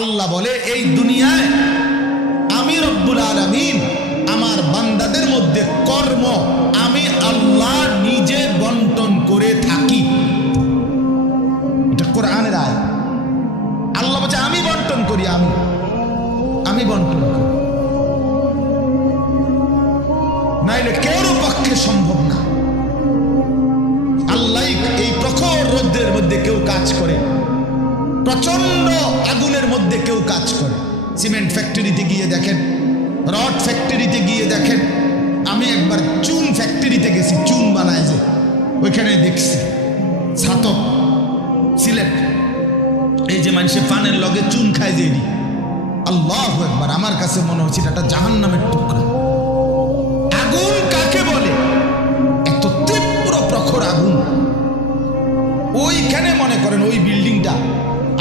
আল্লাহ বলে এই দুনিয়ায় আমি রব্বুল আলামিন আমার বান্দাদের মধ্যে কর্ম আমি আল্লাহ নিজে বন্টন করে থাকি। এটা কোরআনের আয়াত। আল্লাহ বলছে আমি বন্টন করি, আমি বন্টন করি, নাইলে কেউর পক্ষে সম্ভব না। আল্লাহ এই প্রখর রোদের মধ্যে কেউ কাজ করে, প্রচন্ড আগুনের মধ্যে কেউ কাজ করে। সিমেন্ট ফ্যাক্টরিতে গিয়ে দেখেন, রড ফ্যাক্টরিতে গিয়ে দেখেন। আমি একবার চুন ফ্যাক্টরিতে গেছি, চুন বানায় যে, ওইখানে দেখছি ছাতক সিলেট, এই যে মানুষে পানের লগে চুন খায় যে, আল্লাহু আকবার, আমার কাছে মনে হচ্ছে এটা জাহান্নামের টুকরা। আগুন কাকে বলে? এত তীব্র প্রখর আগুন। ওইখানে মনে করেন ওই বিল্ডিংটা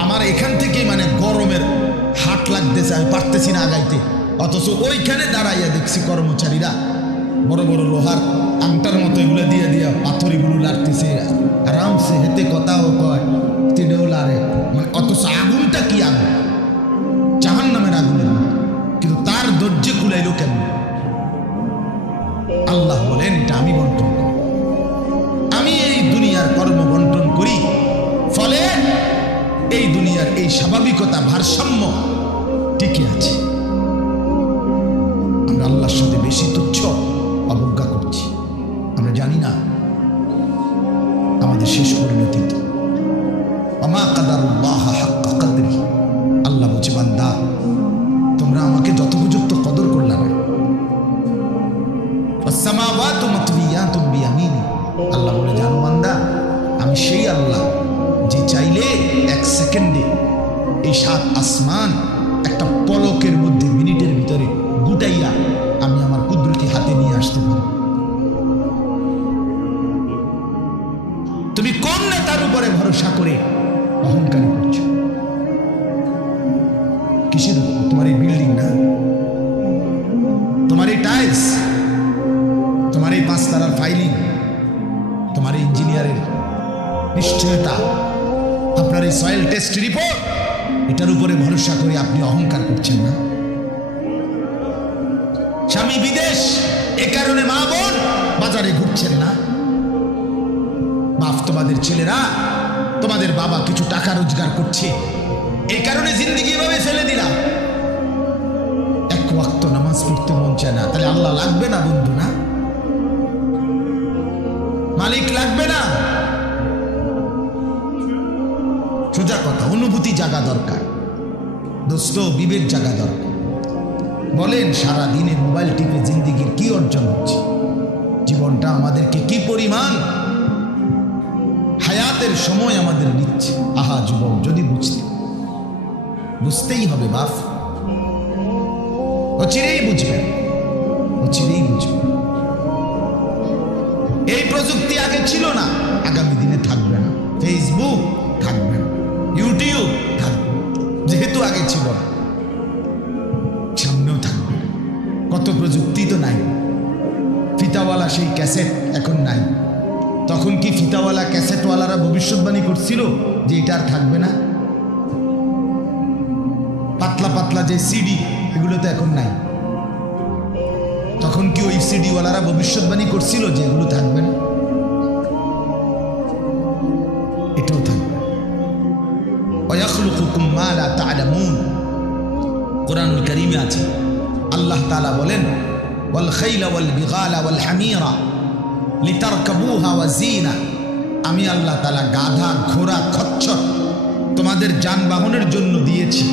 আমার এখান থেকে মানে গরমের হাট লাগতেছে, আমি পারতেছি না আগাইতে, অথচ ওইখানে দাঁড়াইয়া দেখছি কর্মচারীরা বড় বড় লোহার আংটার মতো এগুলো দিয়ে দিয়া পাথরগুলো লাড়তেছে, আরামসে হেতে কথাও কয়, তিনেও লাড়ে, মানে অথচ আগুনটা কি আগুন, জাহান্নামের আগুনের মতো। কিন্তু তার ধৈর্য কুলাইলো কেমন? আল্লাহ বলেন এটা আমি বন্টন করি, আমি এই দুনিয়ার কর্ম বন্টন করি, ফলে এই দুনিয়ার এই স্বাভাবিকতা ভারসাম্য টিকে আছে। আমরা আল্লাহর সাথে বেশি তুচ্ছ অবজ্ঞা করছি, আমরা জানি না আমাদের শেষ পরিণতি। ওমা কাদারুল্লাহ হাক্কা কদরি, আল্লাহ বলছে বান্দা তোমরা আমাকে যথোপযুক্ত কদর করলা না। ওয়াসসামাওয়াতু মাতবিয়াতুন বিয়ামিনি, আল্লাহ বলে জানো বান্দা আমি সেই আল্লাহ যে চাইলে এক সেকেন্ডে এই 7 আসমান একটা পলকের মধ্যে মিনিটের ভিতরে গুটাইয়া আমি আমার কুদরতি হাতে নিয়ে আসতে পারি। তুমি কোন নেতার উপরে ভরসা করে অহংকার করছো? কিসের উপর? তোমার এই বিল্ডিং না, তোমার এই টাইলস, তোমার এই 5 তারার ফাইলিং, তোমার এই ইঞ্জিনিয়ারের নিশ্চয়তা, আপনার এই সয়েল টেস্ট রিপোর্ট, এটার উপরে ভরসা করে আপনি অহংকার করছেন না? স্বামী বিদেশ, এ কারণে মা বোন বাজারে ঘুরছেন না? বাপ তোমাদের ছেলেরা, তোমাদের বাবা কিছু টাকা রোজগার করছে, এই কারণে জিন্দেগি ভাবে ফেলে দিলাম। এক ওয়াক্ত নামাজ পড়তে মন চায় না, তাহলে আল্লাহ লাগবে না বন্ধু? না, মালিক লাগবে না? সোজা কথা, অনুভূতি জাগা দরকার দোস্ত, বিবেক জাগা দরকার। বলেন সারা দিনে মোবাইল টিপে জিন্দেগির কি অর্জন হচ্ছে? জীবনটা আমাদেরকে কি পরিমাণ হায়াতের সময় আমাদের নিচ্ছে। আহা যুবক, যদি বুঝতেই হবে বাপ, অচিরেই বুঝবেন, অচিরেই বুঝবেন। এই প্রযুক্তি আগে ছিল না, আগামী দিনে থাকবে না। ফেসবুক থাকবে না, ইউটিউব থাকবে, যেহেতু আগে ছিল না, সামনেও থাকবে। কত প্রযুক্তি তো নাই। ফিতাওয়ালা সেই ক্যাসেট এখন নাই। তখন কি ফিতাওয়ালা ক্যাসেটওয়ালারা ভবিষ্যৎবাণী করছিল যে এটা আর থাকবে না? পাতলা পাতলা যে সিডি, এগুলো তো এখন নাই। তখন কি ওই সিডিওয়ালারা ভবিষ্যৎবাণী করছিল যে এগুলো থাকবে না? এটাও থাকবে। ওয়াখলুকুকুম মা লা তা'লামুন, কোরআনুল কারীমে আছে, আল্লাহ তাআলা বলেন ওয়াল খাইলা ওয়াল বিগালা ওয়াল হামিরা লিতারকাবুহা ওয়া জিনা, আমি আল্লাহ তাআলা গাধা, ঘোড়া, খচ্চর তোমাদের যানবাহনের জন্য দিয়েছি।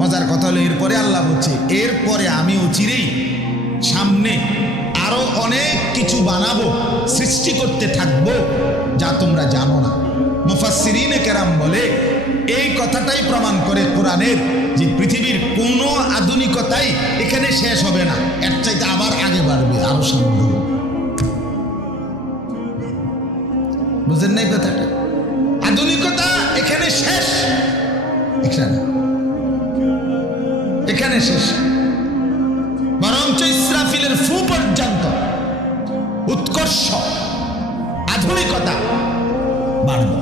মজার কথা হলো এরপরে আল্লাহ বলছে এরপরে আমি অচিরেই সামনে আরো অনেক কিছু বানাবো, সৃষ্টি করতে থাকবো যা তোমরা জানো না। মুফাসসিরিনে কেরাম বলে এই কথাটাই প্রমাণ করে কোরআনের যে পৃথিবীর কোনো আধুনিকতাই এখানে শেষ হবে না, এর চাইতে আবার আগে বাড়বে, আরো সামনে। বুঝেন নাই কথাটা? আধুনিকতা এখানে শেষ, এখানে শেষ, বরঞ্চ ইসরাফিলের ফু পর্যন্ত উৎকর্ষ আধুনিকতা বাড়বে,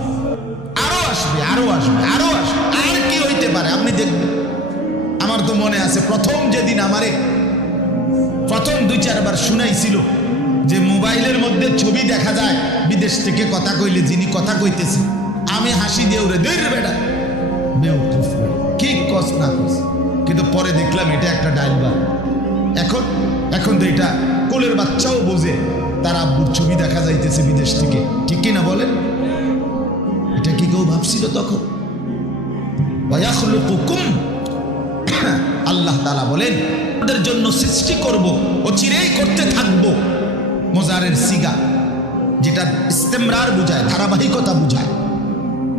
আরো আসবে, আরো আসবে, আরো আসবে। আর কি হইতে পারে আপনি দেখবেন। মনে আছে প্রথম যেদিন আমারে প্রথম 2-4 বার শুনাইছিল যে মোবাইলের মধ্যে ছবি দেখা যায়, বিদেশ থেকে কথা কইলে যিনি কথা কইতেছে, আমি হাসি দিয়ে উড়ে দূর বেটা বেউকুফ কি কস না কস, কিন্তু পরে দেখলাম এটা একটা ডাইলবার। এখন তো এটা কোলের বাচ্চাও বোঝে তার আব্বুর ছবি দেখা যাইতেছে বিদেশ থেকে, ঠিক কিনা বলেন? এটা কি কেউ ভাবছিল তখন? আল্লাহ তাআলা বলেন তাদের জন্য সৃষ্টি করব, অচিরেই করতে থাকবো। মোজারের সিগা, যেটা ইস্তেমরার বুঝায়, ধারাবাহিকতা বুঝায়।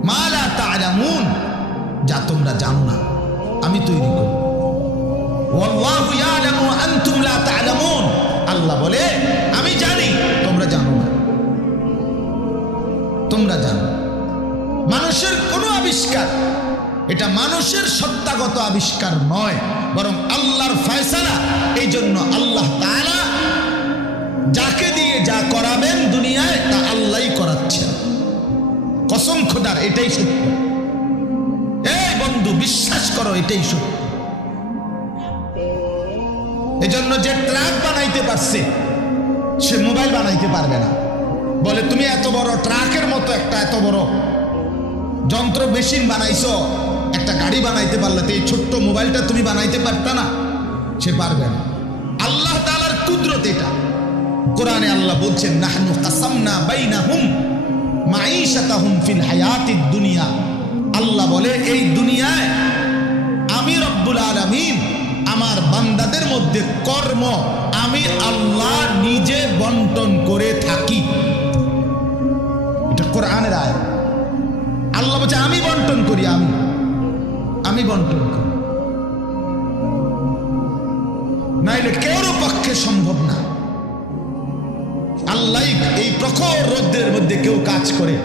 মা লা তা'লামুন, যা তোমরা জানো না আমি তৈরি করব। ওয়াল্লাহু ইয়ালামু আনতুম লা তা'লামুন, আল্লাহ বলে আমি জানি তোমরা জানো না। তোমরা জানো মানুষের কোনো আবিষ্কার, এটা মানুষের সত্তাগত আবিষ্কার নয়, বরং আল্লাহর ফয়সালা। এই জন্য আল্লাহ তাআলা যাকে দিয়ে যা করাবেন দুনিয়ায় তা আল্লাহই করাচ্ছেন। কসম খোদার, এটাই সত্য। এই বন্ধু বিশ্বাস করো, এটাই সত্য। এজন্য যে ট্রাক বানাইতে পারছে সে মোবাইল বানাইতে পারবে না। বলে তুমি এত বড় ট্রাকের মতো একটা এত বড় যন্ত্র মেশিন বানাইছো, একটা গাড়ি বানাইতে পারলে তো এই ছোট্ট মোবাইলটা তুমি বানাইতে পারতা না? সে পারবে না। আল্লাহ তাআলার কুদরত এটা। কোরআনে আল্লাহ বলছেন নাহনু কাসামনা বাইনাহুম মাঈশাতাহুম ফিল হায়াতিদ দুনিয়া। আল্লাহ বলে এই দুনিয়ায় আমি রব্বুল আলামিন আমার বান্দাদের মধ্যে কর্ম আমি আল্লাহ নিজে বন্টন করে থাকি। এটা কোরআনের আয়াত। আল্লাহ বলছে আমি বন্টন করি, আমি বন্টন করি, নাইলে কেউর পক্ষে সম্ভব না। আল্লাহ এই প্রখর রৌদ্রের মধ্যে কেউ কাজ করে,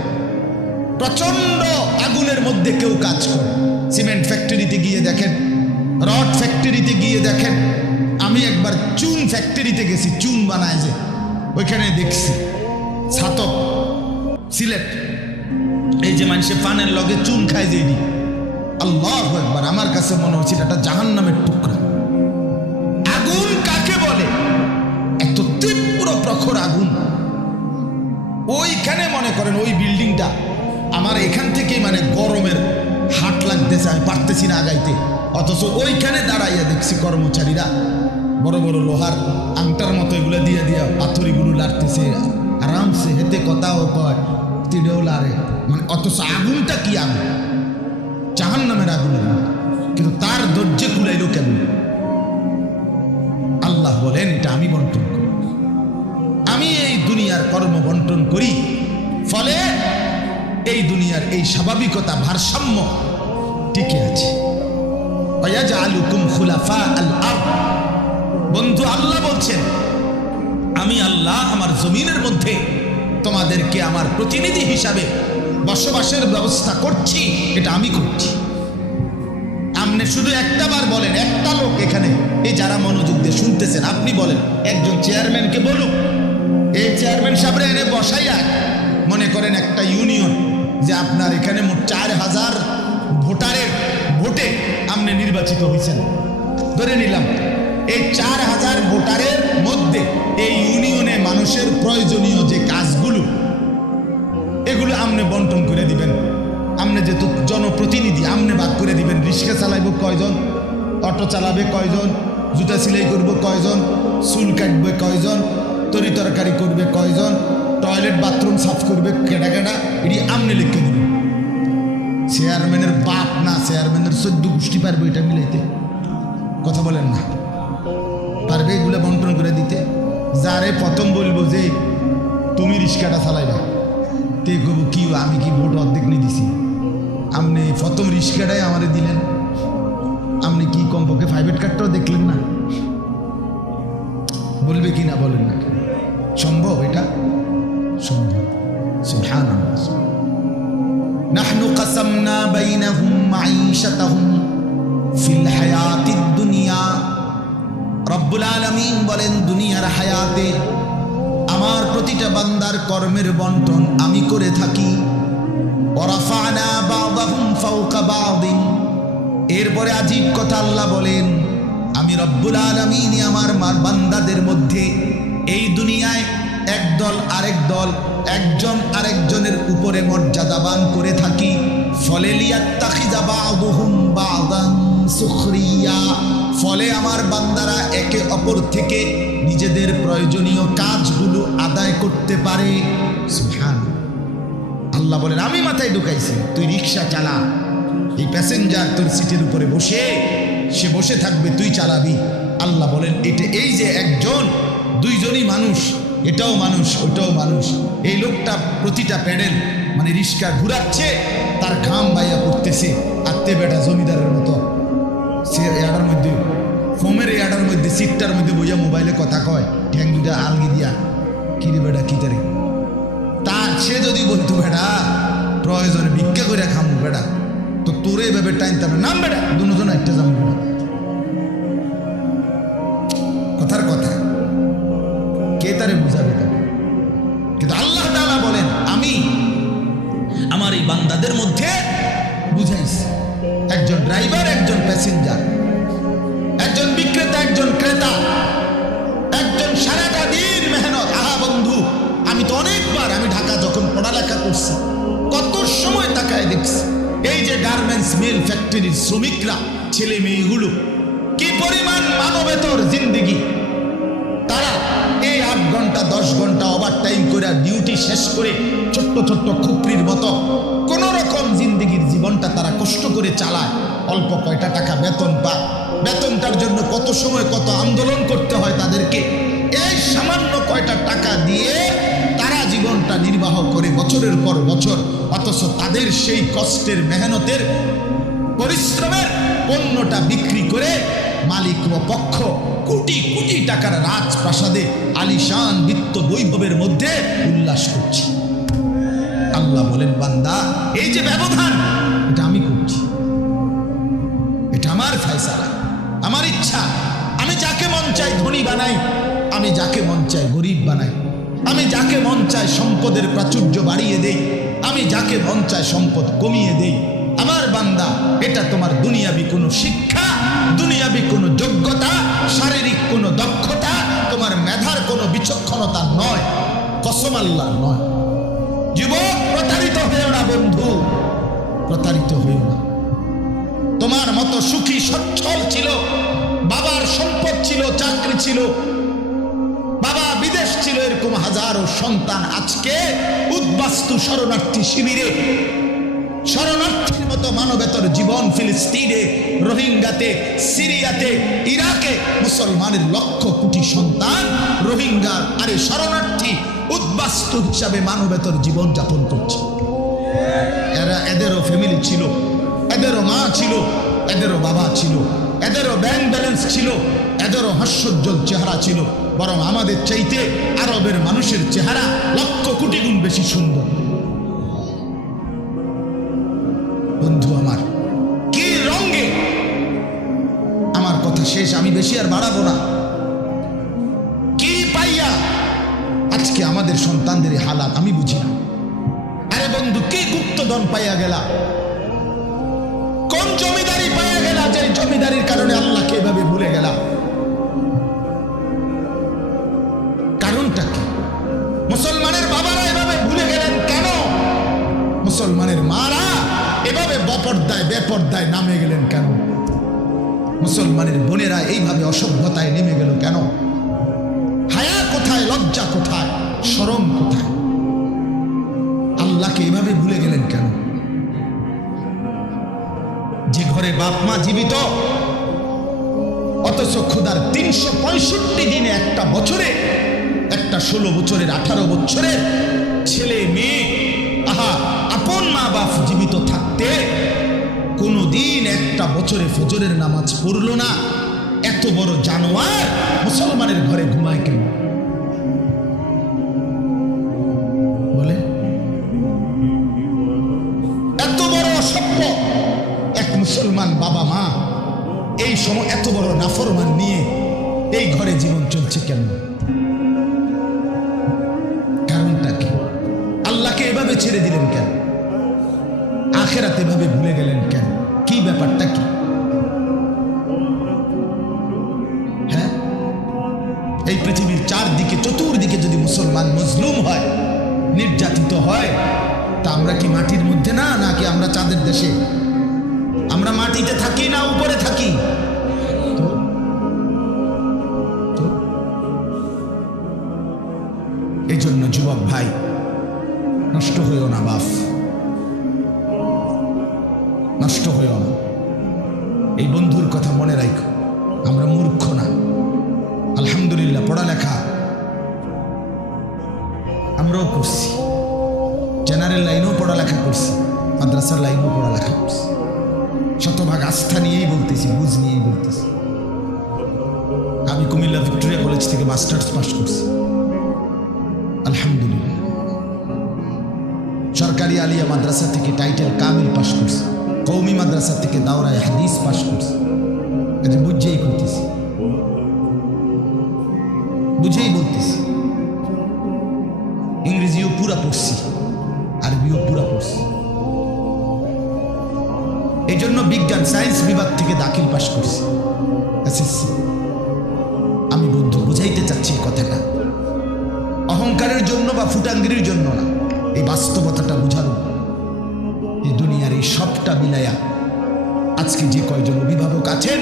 প্রচন্ড আগুনের মধ্যে কেউ কাজ করে। সিমেন্ট ফ্যাক্টরিতে গিয়ে দেখেন, রড ফ্যাক্টরিতে গিয়ে দেখেন। আমি একবার চুন ফ্যাক্টরিতে গেছি, চুন বানায় যে, ওইখানে দেখছি ছাতক সিলেট, এই যে মানুষে পানের লগে চুন খায় যে, আল্লাহু আকবার, আমার কাছে মনে হচ্ছে এটা জাহান্নামের টুকরা। আগুন কাকে বলে? এত তীব্র প্রখর আগুন। ওইখানে মনে করেন ওই বিল্ডিংটা আমার এখান থেকেই মানে গরমের হাট লাগতেছে, আমি পারতেছি না আগাইতে। অথচ ওইখানে দাঁড়াইয়া দেখছি কর্মচারীরা বড় বড় লোহার আংটার মতো এগুলো দিয়ে দিয়া পাথরিগুলো লাড়তেছে, আরামসে হেতে কথাও কয়, তিড়েও লাড়ে, মানে অথচ আগুনটা কি আগুন, জাহান্নামের আগুনের মতো। কিন্তু তার ধৈর্য কুলাইল কেমন? আল্লাহ বলেন এটা আমি বন্টন করি, আমি এই দুনিয়ার কর্ম বন্টন করি। ফলে এই দুনিয়ার এই স্বাভাবিকতা ভারসাম্য টিকে আছে। ওয়াজআলুকুম খুলাফা আল আরদ। বন্ধু আল্লাহ বলছেন আমি আল্লাহ আমার জমিনের মধ্যে তোমাদেরকে আমার প্রতিনিধি হিসাবে বসবাসের ব্যবস্থা করছি, এটা আমি করছি। আপনি শুধু একটা বার বলেন, একটা লোক এখানে এই যারা মনোযোগ দিয়ে শুনতেছেন, আপনি বলেন একজন চেয়ারম্যানকে বলুন, এই চেয়ারম্যান সাহেবরা এনে বসাইয়া, মনে করেন একটা ইউনিয়ন যে আপনার এখানে মোট 4000 ভোটারের ভোটে আপনি নির্বাচিত হয়েছেন, ধরে নিলাম এই 4000 ভোটারের মধ্যে এই ইউনিয়নে মানুষের প্রয়োজনীয় যে কাজগুলো এগুলো আপনি বন্টন করে দিবেন। আপনি যেহেতু জনপ্রতিনিধি, আপনি ভাগ করে দিবেন। রিক্সা চালাইব কয়জন, অটো চালাবে কয়জন, জুতা সেলাই করবো কয়জন, চুল কাটবে কয়জন, তরি তরকারি করবে কয়জন, টয়লেট বাথরুম সাফ করবে কেডা কেডা, এটি আপনি লিখে দিবেন। চেয়ারম্যানের বাপ না, চেয়ারম্যানের 14 গোষ্ঠী পারবে এটা মিলাইতে? কথা বলেন না, পারবে এগুলো বন্টন করে দিতে? যারে প্রথম বলবো যে তুমি রিক্সাটা চালাইবা, তে কব কি আমি কি ভোট অর্ধেক নিয়ে দিছি, আপনি প্রথম রিক্সাটাই আমারে দিলেন, আপনি কি কমপক্ষে প্রাইভেট কার্ডটাও দেখলেন না? বলবে কি না বলেন না? সম্ভব? এটা সম্ভব। সুবহানাল্লাহ। নাহনু কাসামনা বাইনাহুম মাঈশাতাহুম ফিল হায়াতিদ দুনিয়া। রব্বুল আলামিন বলেন দুনিয়ার হায়াতে আমার প্রতিটা বান্দার কর্মের বন্টন আমি করে থাকি। ওয়ারাফা'না বা'দাহুম ফাওকা বা'দিন। এরপরে আজীব কথা আল্লাহ বলেন আমি রব্বুল আলামিন আমার বান্দাদের মধ্যে এই দুনিয়ায় একদল আরেক দল, একজন আরেকজনের উপরে মর্যাদাবান করে থাকি। ফলে লিয়াত্তাখিযা বা'দুহুম বা'দান সুখরিয়া, ফলে আমার বান্দারা একে অপর থেকে নিজেদের প্রয়োজনীয় কাজগুলো আদায় করতে পারে। সুবহানাল্লাহ। আল্লাহ বলেন আমি মাথায় ঢুকাইছি, তুই রিক্সা চালা, এই প্যাসেঞ্জার তোর সিটের উপরে বসে, সে বসে থাকবে, তুই চালাবি। আল্লাহ বলেন এটা এই যে একজন দুইজনই মানুষ, এটাও মানুষ ওটাও মানুষ। এই লোকটা প্রতিটা প্যাডেল মানে রিক্সা ঘুরাচ্ছে, তার ঘাম বাইয়া পড়তেছে, আত্মে বেটা জমিদারের মতো। সে এয়াডার মধ্যে ফোমের এয়াডার মধ্যে সিটটার মধ্যে বইয়া মোবাইলে কথা কয়, ঠ্যাং দুটা আলগি দিয়া, কিরে বেটা কি তারে। তা সে যদি বলতো বেটা প্রয়োজনে ভিক্ষা করে খামু বেটা, তো তোরে এভাবে টাইনতে হবে, নাম বেটা দুজন একটা যাবো বেটা। কথার কথা কে তারে বুঝাবে তবে? কিন্তু আল্লাহ তাআলা বলেন আমি আমার এই বান্দাদের মধ্যে বুঝাইছি, একজন ড্রাইভার, একজন প্যাসেঞ্জার, একজন বিক্রেতা, একজন ক্রেতা, একজন সারাটা দিন মেহনত। আহা বন্ধু, আমি তো অনেকবার, আমি ঢাকা যখন পড়ালেখা করছি কত সময় তাকায় দেখছি এই যে গার্মেন্টস মিল ফ্যাক্টরির শ্রমিকরা, ছেলে মেয়েগুলো কি পরিমাণ মানবেতর জিন্দেগি। তারা এই 8 ঘন্টা 10 ঘন্টা ওভার টাইম করে ডিউটি শেষ করে ছোট্ট ছোট্ট খুপড়ির মতো কোন রকম জিন্দেগির জীবনটা তারা কষ্ট করে চালায়। অল্প কয়টা টাকা বেতন পায়, বেতনটার জন্য কত সময় কত আন্দোলন করতে হয় তাদেরকে। এই সামান্য কয়টা টাকা দিয়ে তারা জীবনটা নির্বাহ করে বছরের পর বছর, অথচ তাদের সেই কষ্টের মেহনতের পরিশ্রমের পণ্যটা বিক্রি করে মালিক ও পক্ষ কোটি কোটি টাকার রাজপ্রাসাদে আলিশান বিত্ত বৈভবের মধ্যে উল্লাস করছে। আল্লাহ বলেন বান্দা এই যে ব্যবধান, এটা আমি করছি, এটা আমার ফয়সালা, আমার ইচ্ছা। আমি যাকে মন চাই ধনী বানাই, আমি যাকে মন চাই গরিব বানাই, আমি যাকে মন চাই সম্পদের প্রাচুর্য বাড়িয়ে দেই, আমি যাকে মন চাই সম্পদ কমিয়ে দেই। আমার বান্দা এটা তোমার দুনিয়াবি কোনো শিক্ষা, দুনিয়াবি কোনো যোগ্যতা, শারীরিক কোনো দক্ষতা, তোমার মেধার কোনো বিচক্ষণতা নয়, কসম আল্লাহর নয়। যুবক প্রতারিত হয়েও না বন্ধু, প্রতারিত হয়েও না। তোমার মতো সুখী সচ্ছল ছিল, বাবার সম্পদ ছিল, চাকরি ছিল, বাবা বিদেশ ছিল, এরকম হাজারো সন্তান আজকে উদ্বাস্তু শরণার্থী শিবিরে, শরণার্থীর মতো মানবেতর জীবন ফিলিস্তিনে, রোহিঙ্গাতে, সিরিয়াতে, ইরাকে মুসলমানের লক্ষ কোটি সন্তান রোহিঙ্গা আরে শরণার্থী উদ্বাস্তু হিসাবে মানবেতর জীবন যাপন করছে। এদেরও ফ্যামিলি ছিল, এদেরও মা ছিল, এদেরও বাবা ছিল, এদেরও ব্যাংক ব্যালেন্স ছিল, এদেরও হাস্যোজ্জ্বল চেহারা ছিল। বরং আমাদের চাইতে আরবের মানুষের চেহারা লক্ষ কোটি গুণ বেশি সুন্দর। বন্ধু আমার কি রঙে, আমার কথা শেষ, আমি বেশি আর বাড়াবো না। কি পাইয়া আজকে আমাদের সন্তানদের হালাত আমি বুঝি না। আরে বন্ধু কি গুপ্তধন পাইয়া গেলা, কোন জমিদারি পাইয়া গেলা, যে জমিদারির কারণে আল্লাহকে এভাবে ভুলে গেলা? কারণটা কি? মুসলমানের বাবারা এভাবে ভুলে গেলেন কেন? মুসলমানের মারা এভাবে বপর্দায় বেপর্দায় নামে গেলেন কেন? মুসলমানের বোনেরা এইভাবে অসভ্যতায় নেমে গেল কেন? হায়া কোথায়, লজ্জা কোথায়, শরম কোথায়? আল্লাহকে এভাবে ভুলে গেলেন কেন? যে ঘরে বাপ মা জীবিত, অথচ খোদার 365 দিনে একটা বছরে, একটা 16 বছরের 18 বছরের ছেলে মেয়ে, আহা আপন মা বাপ জীবিত থাকতে কোনদিন একটা বছরে ফজরের নামাজ পড়লো না। এত বড় জানোয়ার মুসলমানের ঘরে ঘুমায় কেন বলে? এত বড় অসভ্য এক মুসলমান বাবা মা এই সময় এত বড় নাফরমান নিয়ে এই ঘরে জীবন চলছে কেন? কারণটা কি? আল্লাহকে এভাবে ছেড়ে দিলেন কেন? আখিরাত এভাবে ভুলে গেলেন কেন? কি ব্যাপারটা কি? এই পৃথিবীর চারদিকে চতুর্দিকে যদি মুসলমান মজলুম হয়, নির্যাতিত হয়, তা আমরা কি মাটির মধ্যে না, নাকি আমরা চাঁদের দেশে? আমরা মাটিতে থাকি না উপরে থাকি? তো এই জন্য যুবক ভাই, নষ্ট হইও না বাপ, নষ্ট হইও না। এই বন্ধুর কথা মনে রাখো, আমরা মূর্খ না। আলহামদুলিল্লাহ, পড়ালেখা আমরাও করছি, জেনারেল লাইনেও পড়ালেখা করছি, মাদ্রাসার লাইনেও পড়ালেখা করছি। শতভাগ আস্থা নিয়েই বলতেছি, বুঝ নিয়েই বলতেছি। আমি কুমিল্লা ভিক্টোরিয়া কলেজ থেকে মাস্টার্স পাস করছি, আলহামদুলিল্লাহ। সরকারি আলিয়া মাদ্রাসা থেকে টাইটেল কামিল পাস করছি, কৌমি মাদ্রাসা থেকে দাওরায়ে হাদিস পাস করছি। এটা বুঝেই করতেছি, বুঝেই বলতেছি। ইংরেজিও পুরা পড়ছি, আরবিও পুরা পড়ছি। এই জন্য বিজ্ঞান সায়েন্স বিভাগ থেকে দাখিল পাস করছি, এসএসসি। আমি বন্ধু বুঝাইতে চাচ্ছি এই কথাটা অহংকারের জন্য বা ফুটাঙ্গিরির জন্য না, এই বাস্তবতাটা বুঝানো। এই দুনিয়ার এই সবটা মিলাইয়া আজকে যে কয়জন অভিভাবক আছেন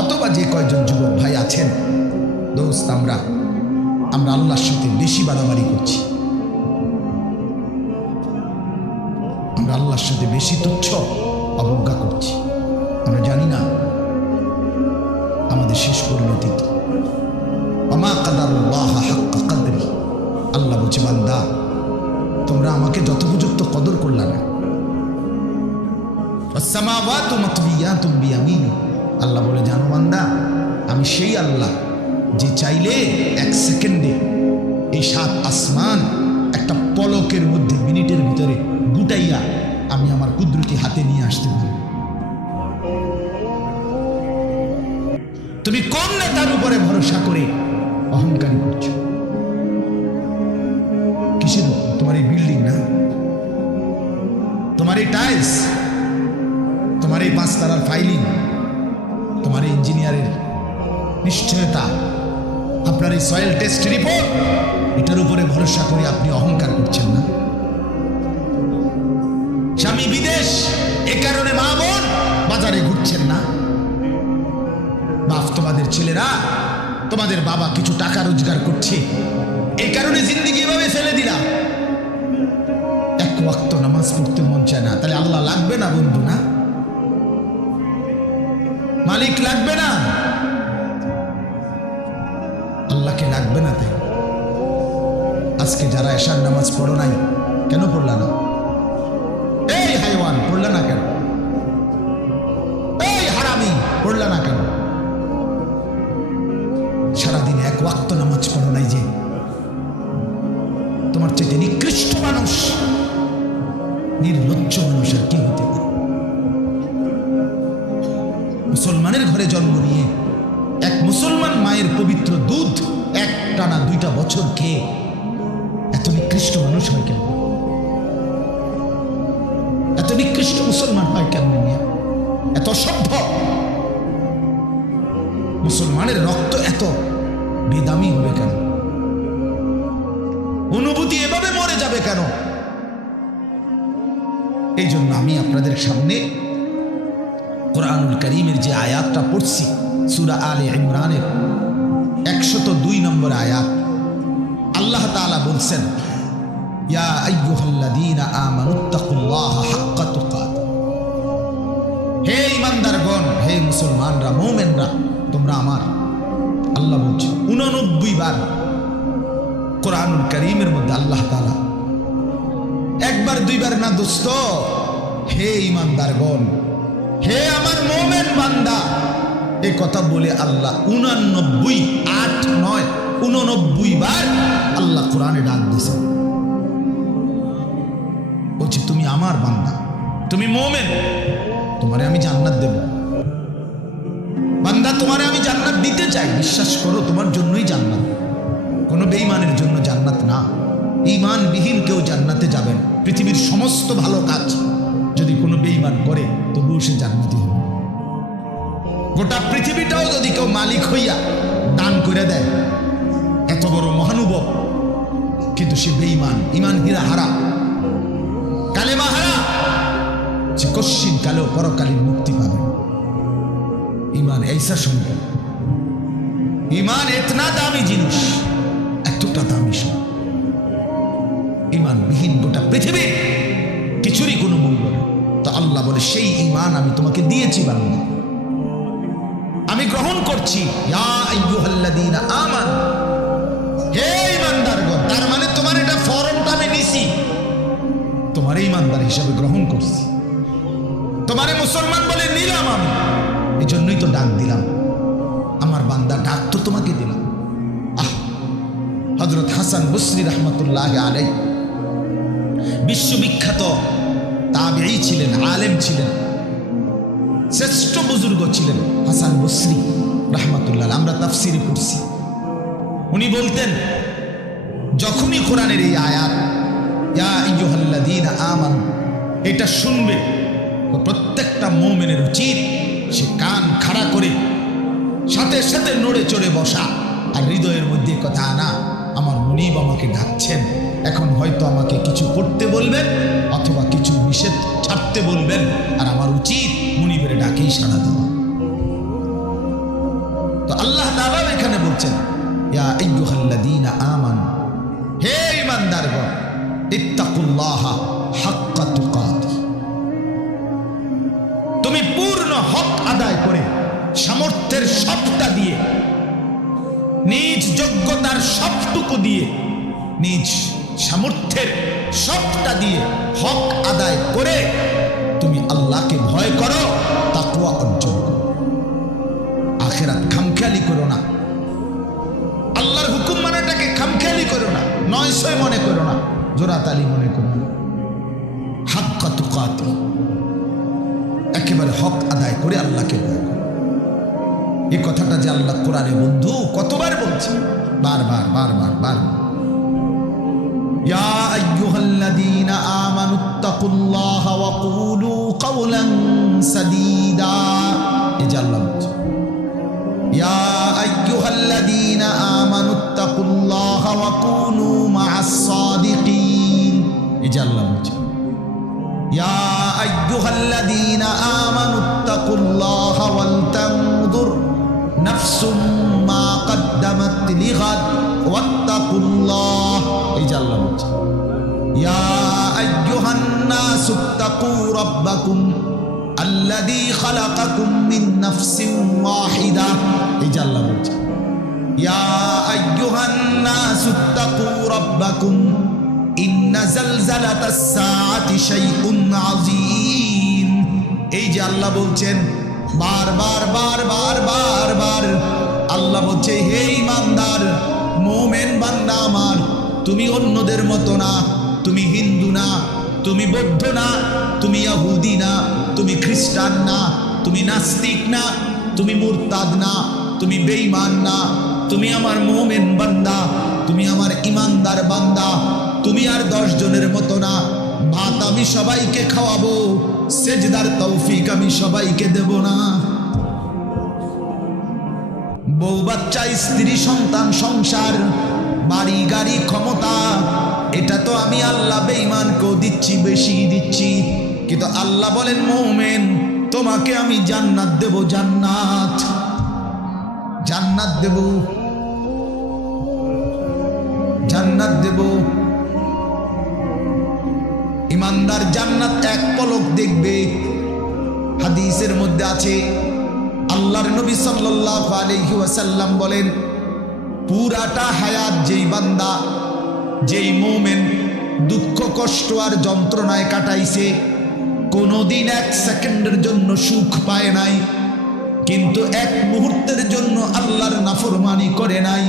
অথবা যে কয়জন যুবক ভাই আছেন, দোস্ত, আমরা আল্লাহর সাথে বেশি বাড়াবাড়ি করছি, আমরা আল্লাহর সাথে বেশি তুচ্ছ অবজ্ঞা করছি। আমরা জানি না আমাদের শেষ পরিণতি কি। ওমা কাদারুল্লাহ হাক্কা কদরি, আল্লাহ বলছে, বান্দা তোমরা আমাকে যথোপযুক্ত কদর করলা না। ওয়াসসামাওয়াতু মাতবিয়াতুম বিয়ামিনি, আল্লাহ বলে, জানো বান্দা, আমি সেই আল্লাহ যে চাইলে এক সেকেন্ডে এই 7 আসমান একটা পলকের মধ্যে, মিনিটের ভিতরে গুটাইয়া আমি আমার কুদরতি হাতে নিয়ে আসতে পারি। তুমি কোন নেতার উপরে ভরসা করে অহংকারী করছো? কিসের? তোমার এই বিল্ডিং না, তোমার এই টাইলস, তোমার এই 5 তারার ফাইলিং, তোমার এই ইঞ্জিনিয়ারের নিশ্চয়তা, আপনার এই সয়েল টেস্ট রিপোর্ট, এটার উপরে ভরসা করে আপনি অহংকার করছেন না? স্বামী বিদেশ, এ কারণে মা বোন বাজারে ঘুরছেন না? বাপ, তোমাদের ছেলেরা, তোমাদের বাবা কিছু টাকা রোজগার করছে, এই কারণে জিন্দেগি এভাবে ফেলে দিলাম। এক ওয়াক্ত নামাজ পড়তে মন চায় না, তাহলে আল্লাহ লাগবে না বন্ধু? না, মালিক লাগবে না? আল্লাহকে লাগবে না? তাই আজকে যারা এশার নামাজ পড়ো নাই, কেন পড়লা না? এই হাইওয়ান, পড়লা না কেন? এই হারামি, পড়লা না কেন? সারাদিন এক ওয়াক্ত নামাজ পড়ো নাই যে, তোমার চাইতে নিকৃষ্ট মানুষ, নির্লজ্জ মানুষ আর কি হতে পারে? মুসলমানের ঘরে জন্ম নিয়ে এক মুসলমান মায়ের পবিত্র দুধ এক টানা 2টা বছর খেয়ে এত নিকৃষ্ট মানুষ হয় কেন? এত নিকৃষ্ট মুসলমান হয় কেন? এত সভ্য মুসলমানের রক্ত এত বেদামি হবে কেন? অনুভূতি এভাবে মরে যাবে কেন? এই জন্য আমি আপনাদের সামনে কোরআনুল কারীমের যে আয়াতটা পড়ছি, সূরা আলে ইমরানের 102 নম্বর আয়াত, আল্লাহ তাআলা বলছেন, ইয়া আইয়ুহাল্লাযীনা আমানুত্তাকুল্লাহা হাক্কা তুকাতিহ, হে ঈমানদারগণ, হে মুসলমানরা, মুমিনরা, তোমরা আমার, আল্লাহ বলছে 89 বার কোরআনুল কারীমের মধ্যে আল্লাহ তাআলা, একবার দুইবার না দোস্ত, হে ঈমানদারগণ, হে আমার মুমিন বান্দা, এই কথা বলে আল্লাহ 89, 8, 9, 89 বার আল্লাহ কোরআনে ডাক দিয়েছে। বলছে, তুমি আমার বান্দা, তুমি মুমিন, তোমারে আমি জান্নাত দেব। বান্দা, তোমারে আমি জান্নাত দিতে চাই, বিশ্বাস করো, তোমার জন্যই জান্নাত, কোনো বেঈমানের জন্য জান্নাত না। ঈমানবিহীন কেউ জান্নাতে যাবেন। পৃথিবীর সমস্ত ভালো কাজ যদি কোনো বেঈমান করে, তবুও সে জান্নাতি হবে। গোটা পৃথিবীটাও যদি কেউ মালিক হইয়া দান করে দেয়, এত বড় মহানুভব, কিন্তু সে বেঈমান, ইমান হীরা হারা, কালেমা হারা, সে কশ্চিন কালেও পরকালীন মুক্তি পাবে। ইমান এইসা সম্ভব, ইমান এতনা দামি জিনিস, এতটা দামি সব। ইমান বিহীন গোটা পৃথিবী কিছুরই কোনো মূল্য নেই। তো আল্লাহ বলে সেই ইমান আমি তোমাকে দিয়েছি বান্দা, আমি গ্রহণ করছি। ইয়া আইয়ুহাল্লাযীনা আমানু, হে ঈমানদারগণ। তার মানে তোমার এটা ফরমটা আমি নিছি, তোমার ঈমানদার হিসাবে গ্রহণ করছি, তোমারে মুসলমান বলে নিলাম আমি। এই জন্যই তো ডাক দিলাম, আমার বান্দা, ডাক তো তোমাকে দিলাম। হযরত হাসান বসরি রাহমাতুল্লাহি আলাইহি বিশ্ববিখ্যাত তাবেঈ ছিলেন, আলেম ছিলেন, শ্রেষ্ঠ বুজুর্গ ছিলেন হাসান বসরি রাহমাতুল্লাহ। আমরা তাফসিরে পড়ছি, উনি বলতেন যখনই কোরআনের এই আয়াত ইয়া আইয়ুহাল্লাযীনা আমানু এটা শুনবে, প্রত্যেকটা মুমিনের উচিত সে কান খাড়া করে সাথে সাথে নড়ে চড়ে বসা, আর হৃদয়ের মধ্যে কথা আনা, আমার মুনিব আমাকে ডাকছেন, এখন হয়তো আমাকে কিছু করতে বলবেন অথবা কিছু নিষেধ ছাড়তে বলবেন, আর আমার উচিত মুনিবের ডাকেই সাড়া দেওয়া। তো আল্লাহ তাআলা এখানে বলছেন ইয়া আইয়ুহাল্লাযীনা আমানু, হে ঈমানদারগণ, ইত্তাকুল্লাহা হাক্কা তুকাতিহ, তুমি পূর্ণ হক আদায় করে সামর্থ্যের সবটা দিয়ে, নিজ যোগ্যতার সবটুকু দিয়ে, নিজ সামর্থ্যের সবটা দিয়ে হক আদায় করে তুমি আল্লাহকে ভয় করো, তাকওয়া অর্জন করো। আখিরাত খামখেয়ালি করো না, আল্লাহর হুকুম মানাটাকে খামখেয়ালি করো না, নয়সয় মনে করো না, জোরাতালি মনে করো না। হাক্কা তুকাতিহ, একেবারে হক আদায় করে আল্লাহকে ভয় করো। এই কথাটা যে আল্লাহ কোরআনে বন্ধু কতবার বলছে, বারবার বারবার বারবার। ইয়া আইয়ুহাল্লাযীনা আমানুত্তাকুল্লাহা ওয়া কুলু কাওলান সাদীদা, এই যে আল্লাহ বলছে ইয়া আইয়ুহাল্লাযীনা আমানুত্তাকুল্লাহা ওয়া কুনু মা'আস সাদিকিন, এই যে আল্লাহ বলছে ইয়া আইয়ুহাল্লাযীনা আমানুত্তাকুল্লাহা ওয়াল তানজুর নাফসুম মা কদ্দামাত লিগাদ ওয়াত্তাকুল্লাহ, এই যে আল্লাহ বলছে ইয়া আইয়ুহান নাসুত্তাকু রাব্বাকুম আল্লাযী খালাকাকুম মিন নাফসিন ওয়াহিদা, এই যে আল্লাহ বলছে ইয়া আইয়ুহান নাসুত্তাকু রাব্বাকুম ইন্না জালজালাতাস সাআতি শাইউন আযীম, এই যে আল্লাহ বলছেন বারবার বারবার বারবার। আল্লাহ বলছে হে ঈমানদার মুমিন বান্দা আমার, তুমি অন্যদের মতো না, তুমি হিন্দু না, তুমি বৌদ্ধ না, তুমি ইহুদি না, তুমি খ্রিস্টান না, তুমি নাস্তিক না, তুমি মুরতাদ না, তুমি বেঈমান না, তুমি আমার মুমিন বান্দা, তুমি আমার ঈমানদার বান্দা। তুমি আর 10 জনের মতো না, ভাত আমি সবাইকে খাওয়াবো, সেজদার তৌফিক আমি সবাইকে দেব না। বউ বাচ্চা, স্ত্রী সন্তান, সংসার, বাড়ি গাড়ি, ক্ষমতা, এটা তো আমি আল্লাহ বেঈমানকেও দিচ্ছি, বেশি দিচ্ছি। কিন্তু আল্লাহ বলেন মুমিন তোমাকে আমি জান্নাত দেব, জান্নাত, জান্নাত দেব, জান্নাত দেব। ঈমানদার জান্নাত এক পলক দেখবে। হাদিসের মধ্যে আছে আল্লাহর নবী সাল্লাল্লাহু আলাইহি ওয়াসাল্লাম বলেন পুরাটা হায়াত যেই বান্দা, যেই মুমিন দুঃখ কষ্ট আর যন্ত্রণায় কাটাইছে, কোনোদিন 1 সেকেন্ডের জন্য সুখ পায় নাই, কিন্তু 1 মুহূর্তের জন্য আল্লাহর নাফরমানি করে নাই,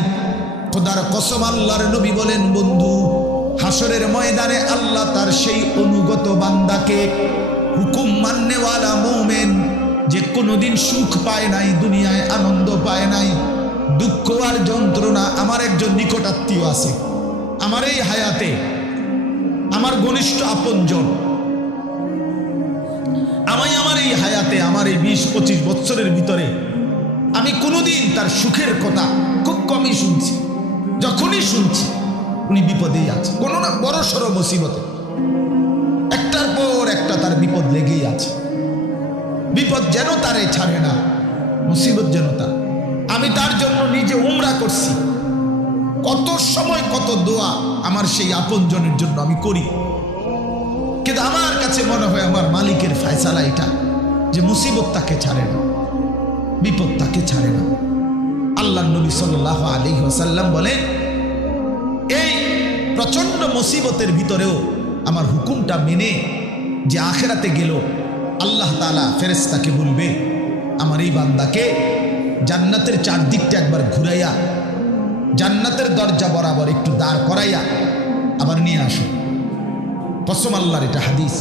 খোদার কসম আল্লাহর নবী বলেন বন্ধু হাসরের ময়দানে আল্লাহ তার সেই অনুগত বান্দাকে, হুকুম মাননেওয়ালা মুমিন যে কোনোদিন সুখ পায় নাই, দুনিয়ায় আনন্দ পায় নাই, দুঃখ আর যন্ত্রণা। আমার একজন নিকটাত্মীয় আছে আমার এই হায়াতে, আমার ঘনিষ্ঠ আপনজন, আমার এই হায়াতে, আমার এই 20-25 বছরের ভিতরে আমি কোনোদিন তার সুখের কথা খুব কমই শুনছি, যখনই শুনছি উনি বিপদেই আছে, কোনো না বড় সড়ো মুসিবতে, একটার পর একটা তার বিপদ লেগেই আছে। বিপদ যেন তারে ছাড়ে না, মুসিবত যেন তার। আমি তার জন্য নিজে উমরা করছি, কত সময় কত দোয়া আমার সেই আপনজনের জন্য আমি করি, কিন্তু আমার কাছে মনে হয় আমার মালিকের ফয়সালা এটা যে মুসিবত তাকে ছাড়ে না, বিপদ তাকে ছাড়ে না। আল্লাহর নবী সাল্লাল্লাহু আলাইহি ওয়াসাল্লাম বলেন, এই প্রচন্ড মুসিবতের ভিতরেও আমার হুকুমটা মেনে যে আখিরাতে গেল, আল্লাহ তাআলা ফেরেশতাকে বলবে, আমার এই বান্দাকে জান্নাতের চারদিকটা একবার ঘুরাইয়া জান্নাতের দরজা বরাবর একটু দাঁড় করাইয়া আবার নিয়ে আসো। কসম আল্লাহর, এটা হাদিস।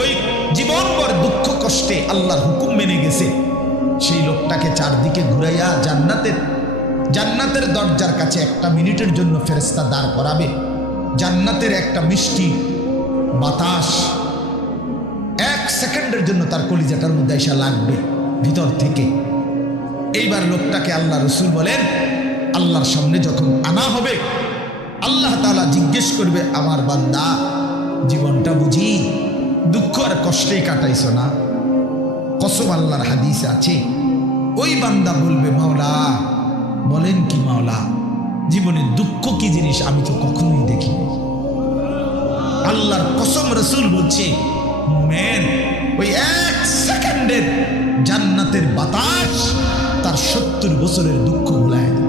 ওই জীবনভর দুঃখ কষ্টে আল্লাহর হুকুম মেনে গেছে, সেই লোকটাকে চারদিকে ঘুরাইয়া জান্নাতের দরজার কাছে একটা মিনিটের জন্য ফেরেশতা দাঁড় করাবে। জান্নাতের একটা মিষ্টি বাতাস 1 সেকেন্ডের জন্য তার কলিজাটার মধ্যে এসে লাগবে ভিতর থেকে। এইবার লোকটাকে আল্লাহ রসুল বলেন, আল্লাহর সামনে যখন আনা হবে, আল্লাহ তাআলা জিজ্ঞেস করবে, আমার বান্দা জীবনটা বুঝি দুঃখ আর কষ্টে কাটাইছ না? কসম আল্লাহর হাদিসে আছে, ওই বান্দা বলবে, মাওলা বলেন কি মাওলা, জীবনে দুঃখ কি জিনিস আমি তো কখনোই দেখিনি। আল্লাহর কসম, রসুল বলছে, মোমেন ওই 1 সেকেন্ডের জান্নাতের বাতাস তার 70 বছরের দুঃখ ভুলায় দেয়।